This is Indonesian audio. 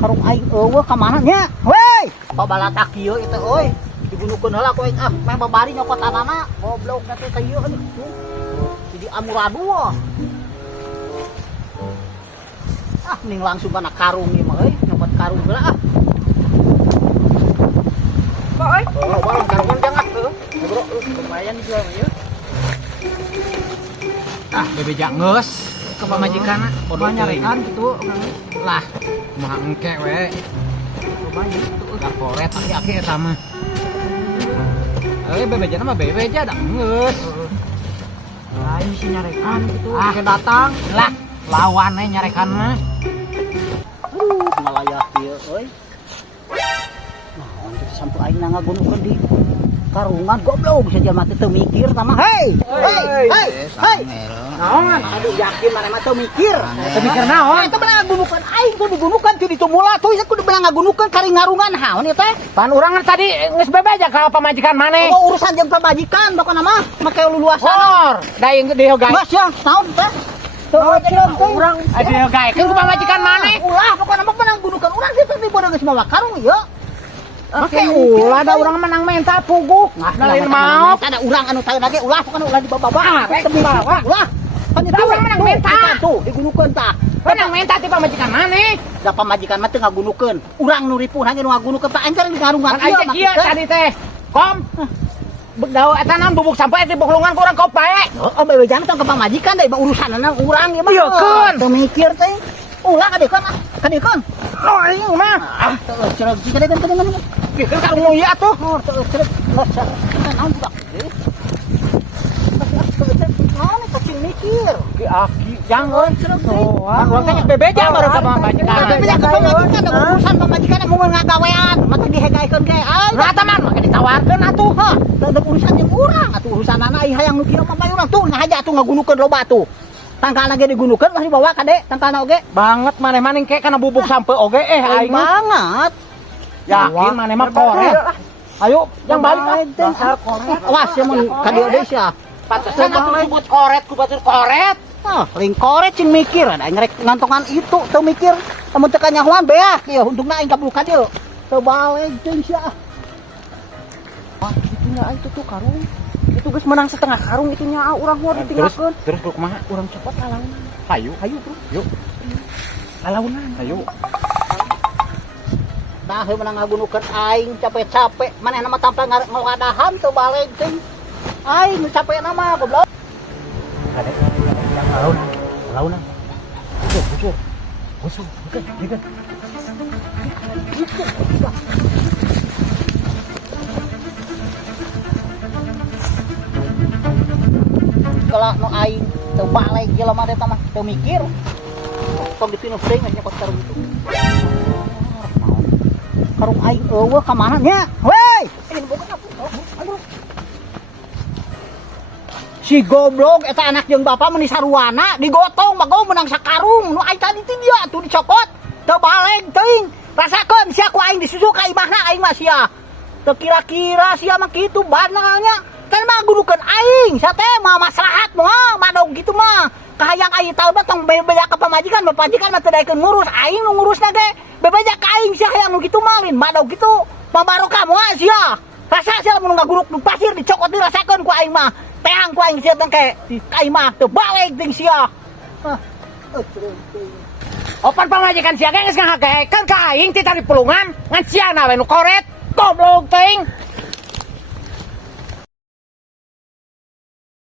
Karung aing eueuh ka mana nya? Weh, pabalatak ieu eta euy. Dibunuhkeun heula ku aing meh babari nyokot anana. Goblok na teh ieu aduh. Jadi amburadul. Mending langsung kana karung ieu mah euy, nyokot karung heula ah. Kok euy? Oh, barang karungan jangan heuh. Bro, lumayan dijual ieu. Bebeja geus ke pamajikanna podo nyarekan kitu lah kumaha engke we da koret aki-aki eta mah bebeja mah bebeja da geus lain si nyarekan kitu ke datang lah lawan we nyarekan mah ngalayah ieu euy. Naon teh sampai aing ngagunukeun di karungan goblok bisa jelema teh teu mikir tah mah. Hei. Naon? Aduh yakin mana mah teu mikir. Teu mikir naon? Eta beunang ngagunukeun aing tuh digunukeun teu ditumula tuh kudu beunang ngagunukeun kari ngarungan haon ieu teh. Pan urang tadi geus bebeja ka pamajikan maneh. Oh urusan jeung pamajikan pokona mah make luluasan. Hor, daing gede gawe. Mas ya, naon teh? Teu urang Ade gaekeun ku pamajikan maneh. Ulah pokona mah beunang gunukeun urang kitu di bodo geus mawa karung ieu. Oke, ulah ada orang menang mental puguh. Nalin mau. Ada urang anu teu lagi ulah pokona ulah dibababah. Bawa. Ulah. Kan itu Urang menang menta. Tuh digunukeun tah. Menang menta ti pamajikan maneh. Da pamajikan mah teu ngagunukeun. Urang nu ripuh hanya nu ngagunukeun Pak Ancar di garungan Kan aja kieu tadi teh. Kom. Bedaw eta naon bubuk sampah ti boklungan ku urang kopae. Oh, bebejana tong ke pamajikan da urusanna urang ieu mah. Ieukeun. Teu mikir teh. Ulah kadeukon ah. Kadeukon. Oh, ieu mah. Teu cereg kadeukon. Kieu karung ieu atuh. Oh, teu cereg. Naon budak. Naon eta cing mikir. Ki aki jangan. Oh, urang teh bebeja baru ka pamajikan. Bebeja ka pamajikan da urusan pamajikan mun ngagawean, mata dihegaekeun ge. Nah, teman mah ditawarkeun atuh. Hah, da urusan jeung urang atuh urusanana ai hayang nu kieu mah bae urang tuh ngahaja atuh ngagunukeun loba atuh. Tangkalna ge digunukeun masih bawa kade tangkalna oge. Banget maneh maning ke kana bubuk sampah oge aing banget. yakin maneh mah koret. Ayo, yang balik Dasar koret. Awas ya mun ka dieu deui sia. Pantesan atuh disebut koret ku batur koret. Ring koret cing mikir ada ngerek ngantongan itu teu mikir. Amun teu kanyahoan beak ieu untungna aing kabuluh ka dieu. Teu balik teuing sia. Itu nya itu tuh karung. Itu geus menang setengah karung itunya urang mau ditinggalkeun. Terus kumaha? Urang cepet lalaunan. Hayu, Bro. yuk. Lalaunan. Hayu. Nah, heuh menang ngagunukeun aing capek-capek manehna mah tampil ngaladahan teu balik teuing. Aing nu capekna mah goblok. Ada yang launan. Busur. Bukan. Kalau nu aing teu balik jelema teh mah teu mikir. Tong dipinus deui nyokot karung itu. Karung aing eueuh ka mana nya? Weh, si goblok eta anak jeung bapa meuni sarwana digotong bago menang sakarung nu aing tadi ti dia tuh dicokot teu balik teuing rasakeun sia ku aing disusu ka imahna aing mah sia teu kira-kira sia mah kitu banalnya kan mah gunukeun aing sia teh mah maslahat moal madog gitu mah kahayang aing tahu mah tong bebeja ka pamajikan mah teu daekeun ngurus aing nu ngurusna ge bebeja ka aing sia hayang nu kitu mah lin madog gitu mah barokah moal sia rasa sia mun ngaguruk nu pasir dicokot dirasakeun ku aing mah teang ku aing sia tengke di kai mah teu balik ting sia. Opan pamajikan sia geus ngahagekeun ka aing ti tadi pulungan ngan sia na we nu koret. Goblok teuing.